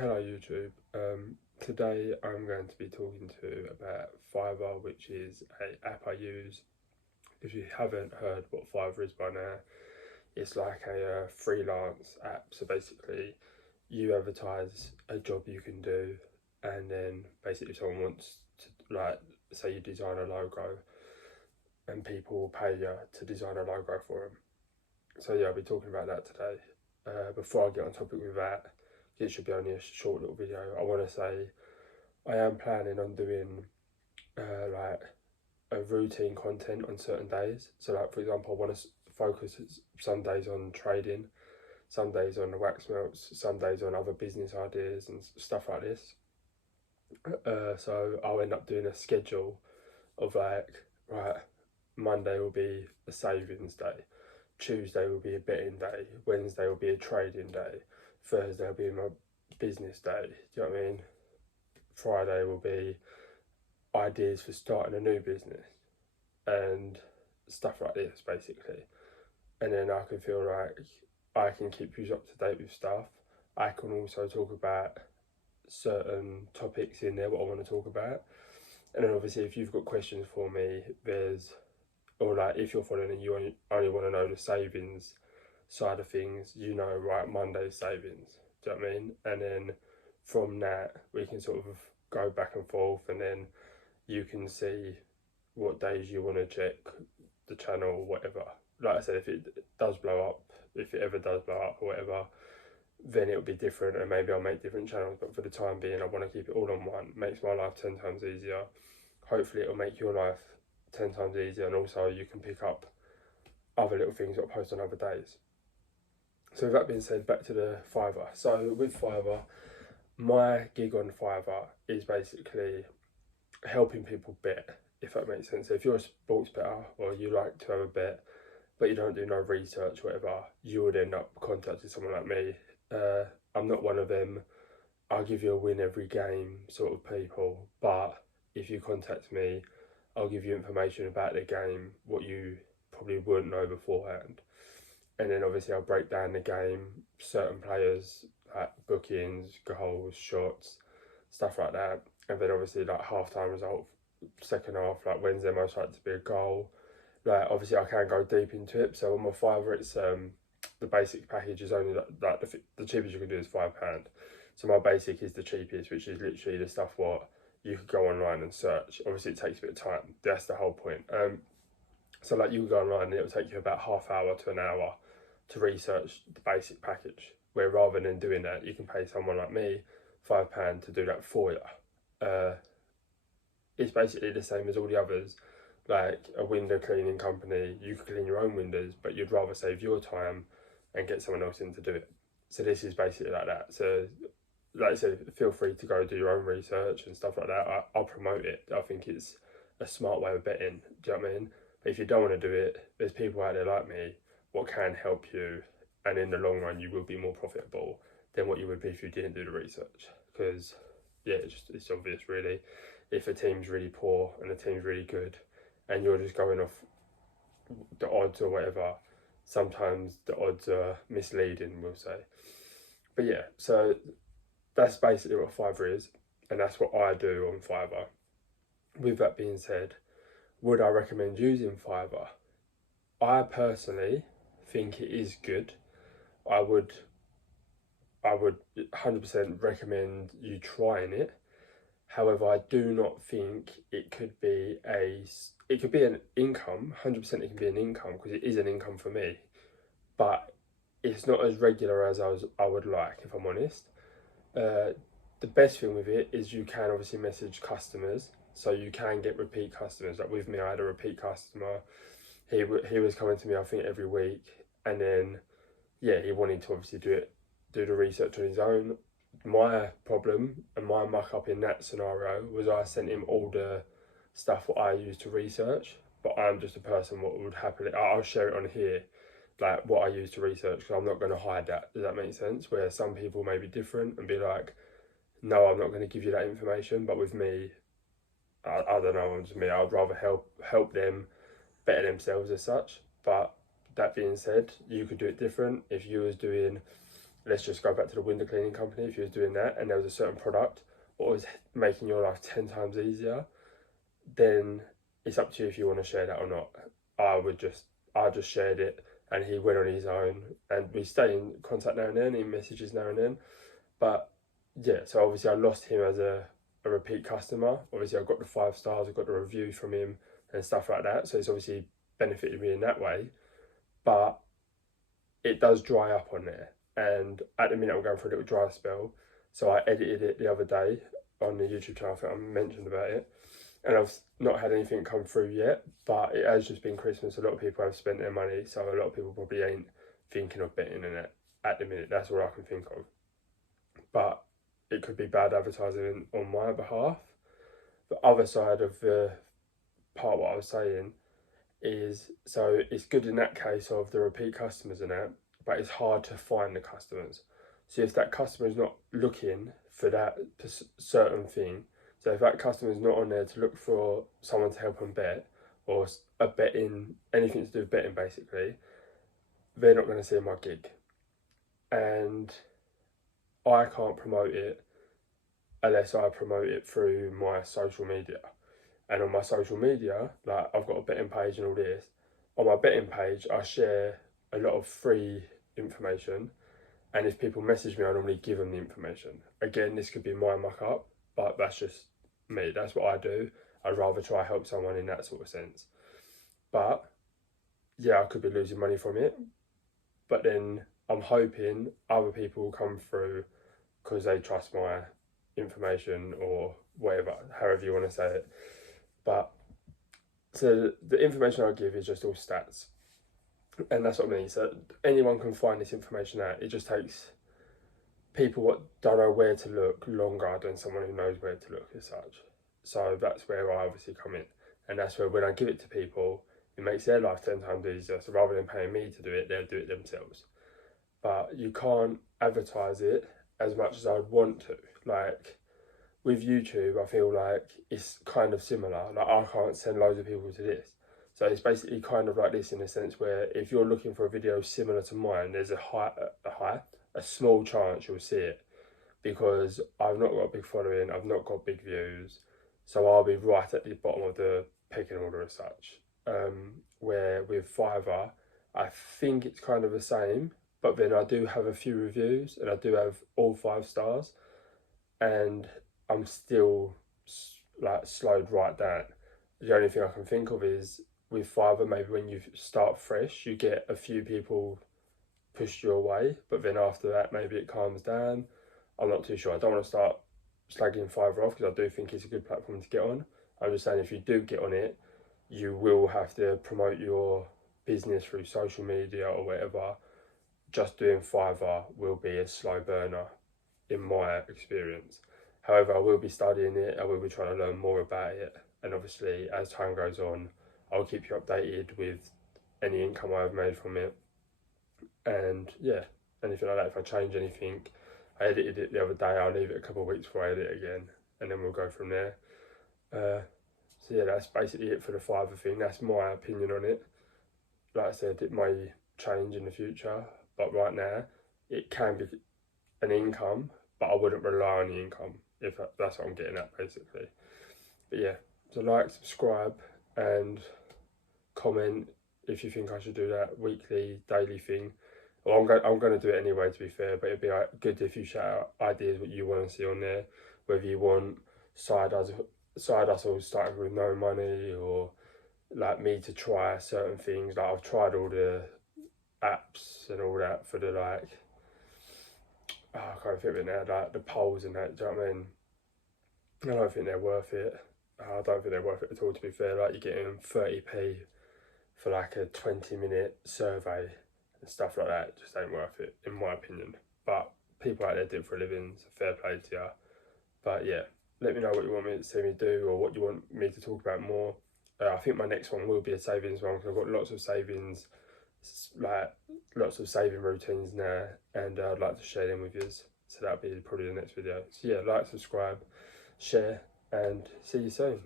Hello YouTube. Today I'm going to be talking to you about Fiverr, which is an app I use. If you haven't heard what Fiverr is by now, it's like a freelance app. So basically, you advertise a job you can do, and then basically if someone wants to, like, say you design a logo, and people will pay you to design a logo for them. So yeah, I'll be talking about that today. Before I get on topic with that, it should be only a short little video. I want to say I am planning on doing like a routine content on certain days. So like for example, I want to focus some days on trading, some days on the wax melts, some days on other business ideas and stuff like this. So I'll end up doing a schedule of like, right, Monday will be a savings day, Tuesday will be a betting day, Wednesday will be a trading day, Thursday will be my business day. Do you know what I mean? Friday will be ideas for starting a new business and stuff like this, basically. And then I can feel like I can keep you up to date with stuff. I can also talk about certain topics in there what I want to talk about. And then obviously if you've got questions for me, or like if you're following and you only want to know the savings side of things, right, Monday's savings. Do you know what I mean? And then from that we can sort of go back and forth, and then you can see what days you want to check the channel or whatever. Like I said, if it does blow up, if it ever does blow up or whatever, then it'll be different and maybe I'll make different channels. But for the time being, I want to keep it all on one. It makes my life 10 times easier. Hopefully it'll make your life 10 times easier, and also you can pick up other little things that I post on other days. So with that being said, back to the Fiverr. So with Fiverr, my gig on Fiverr is basically helping people bet, if that makes sense. So if you're a sports bettor or you like to have a bet but you don't do no research, whatever, you would end up contacting someone like me. I'm not one of them I'll give you a win every game sort of people, but if you contact me, I'll give you information about the game what you probably wouldn't know beforehand. And then obviously I'll break down the game, certain players, like bookings, goals, shots, stuff like that. And then obviously like half-time result, second half, like when's there most likely to be a goal. Like obviously I can go deep into it. So on my Fiverr, it's the basic package is only like the cheapest you can do is £5. So my basic is the cheapest, which is literally the stuff what you could go online and search. Obviously it takes a bit of time. That's the whole point. So like you can go online and it'll take you about half hour to an hour to research the basic package. Where rather than doing that, you can pay someone like me £5 to do that for you. It's basically the same as all the others. Like a window cleaning company, you could clean your own windows, but you'd rather save your time and get someone else in to do it. So this is basically like that. So like I said, feel free to go do your own research and stuff like that. I'll promote it. I think it's a smart way of betting. Do you know what I mean? But if you don't want to do it, there's people out there like me what can help you, and in the long run you will be more profitable than what you would be if you didn't do the research. Because yeah, it's obvious really. If a team's really poor and a team's really good, and you're just going off the odds or whatever, sometimes the odds are misleading, we'll say. But yeah, so that's basically what Fiverr is, and that's what I do on Fiverr. With that being said, would I recommend using Fiverr? I personally think it is good. I would 100% recommend you trying it. However, I do not think it could be an income. 100% it can be an income, because it is an income for me, but it's not as regular as I would like, if I'm honest. The best thing with it is you can obviously message customers, so you can get repeat customers. Like with me, I had a repeat customer. He was coming to me, I think, every week, and then yeah, he wanted to obviously do the research on his own. My problem and my muck up in that scenario was I sent him all the stuff what I use to research, but I'm just a person what would happily, I'll share it on here, like what I use to research, because I'm not going to hide that. Does that make sense? Where some people may be different and be like, no, I'm not going to give you that information. But with me, I don't know, it's me, I'd rather help them better themselves as such. But that being said, you could do it different. If you was doing let's just go back to the window cleaning company. If you was doing that and there was a certain product or was making your life 10 times easier, then it's up to you if you want to share that or not. I just shared it, and he went on his own, and we stay in contact now and then, he messages now and then. But yeah, so obviously I lost him as a repeat customer. Obviously I got the 5 stars, I got the reviews from him and stuff like that, so it's obviously benefited me in that way. But it does dry up on there, and at the minute I'm going through a little dry spell, so I edited it the other day on the YouTube channel. I think I mentioned about it, and I've not had anything come through yet, but it has just been Christmas. A lot of people have spent their money, so a lot of people probably ain't thinking of betting in it at the minute. That's all I can think of. But it could be bad advertising on my behalf. The other side of the part, what I was saying, is so it's good in that case of the repeat customers and that, but it's hard to find the customers. So if that customer is not looking for that certain thing, so if that customer is not on there to look for someone to help them bet, or a betting, anything to do with betting basically, they're not going to see my gig. And I can't promote it unless I promote it through my social media. And on my social media, like I've got a betting page and all this. On my betting page, I share a lot of free information. And if people message me, I normally give them the information. Again, this could be my muck up, but that's just me. That's what I do. I'd rather try help someone in that sort of sense. But yeah, I could be losing money from it. But then I'm hoping other people will come through because they trust my information or whatever, however you want to say it. But so the information I give is just all stats, and that's what I mean. So anyone can find this information out. It just takes people what don't know where to look longer than someone who knows where to look as such. So that's where I obviously come in, and that's where when I give it to people, it makes their life 10 times easier. So rather than paying me to do it, they'll do it themselves. But you can't advertise it as much as I'd want to. Like with YouTube, I feel like it's kind of similar. Like I can't send loads of people to this. So it's basically kind of like this in a sense where if you're looking for a video similar to mine, there's a small chance you'll see it, because I've not got a big following, I've not got big views, so I'll be right at the bottom of the pecking order as such. Where with Fiverr, I think it's kind of the same, but then I do have a few reviews and I do have all 5 stars, and I'm still like slowed right down. The only thing I can think of is with Fiverr, maybe when you start fresh, you get a few people pushed your way, but then after that, maybe it calms down. I'm not too sure. I don't want to start slagging Fiverr off because I do think it's a good platform to get on. I'm just saying if you do get on it, you will have to promote your business through social media or whatever. Just doing Fiverr will be a slow burner in my experience. However, I will be studying it, I will be trying to learn more about it, and obviously as time goes on, I'll keep you updated with any income I've made from it. And yeah, anything like that, if I change anything, I edited it the other day, I'll leave it a couple of weeks before I edit it again, and then we'll go from there. So yeah, that's basically it for the Fiverr thing. That's my opinion on it. Like I said, it may change in the future, but right now it can be an income, but I wouldn't rely on the income, if that's what I'm getting at basically. But yeah, so like, subscribe and comment if you think I should do that weekly, daily thing. Well, I'm going to do it anyway, to be fair, but it'd be good if you shout out ideas what you want to see on there, whether you want side hustles starting with no money, or like me to try certain things. Like I've tried all the apps and all that for the like, I can't think of it now, like the polls and that, do you know what I mean? I don't think they're worth it. I don't think they're worth it at all, to be fair. Like you're getting 30p for like a 20-minute survey and stuff like that. It just ain't worth it, in my opinion. But people out there do it for a living, so fair play to you. But yeah, let me know what you want me to see me do, or what you want me to talk about more. I think my next one will be a savings one, because I've got lots of savings, like lots of saving routines now, and I'd like to share them with you. So that'll be probably the next video. So yeah, like, subscribe, share, and see you soon.